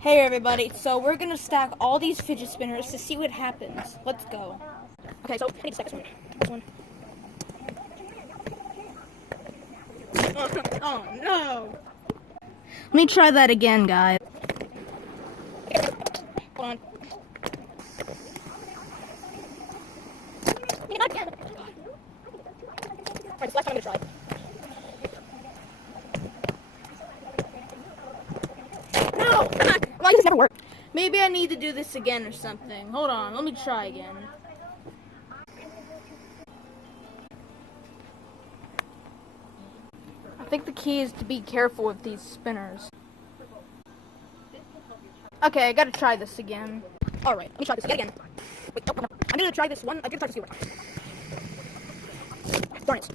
Hey everybody, so we're gonna stack all these fidget spinners to see what happens. Let's go. Okay, so I need to stack this one. This one. Oh no! Let me try that again, guys. Hold on. Not again. Alright, this last time I'm gonna try. No! Why does this never work? Maybe I need to do this again or something. Hold on, let me try again. I think the key is to be careful with these spinners. Okay, I gotta try this again. Alright, let me try this again. Wait, no. I'm gonna try this one. I'm gonna try this one more time. Darn it.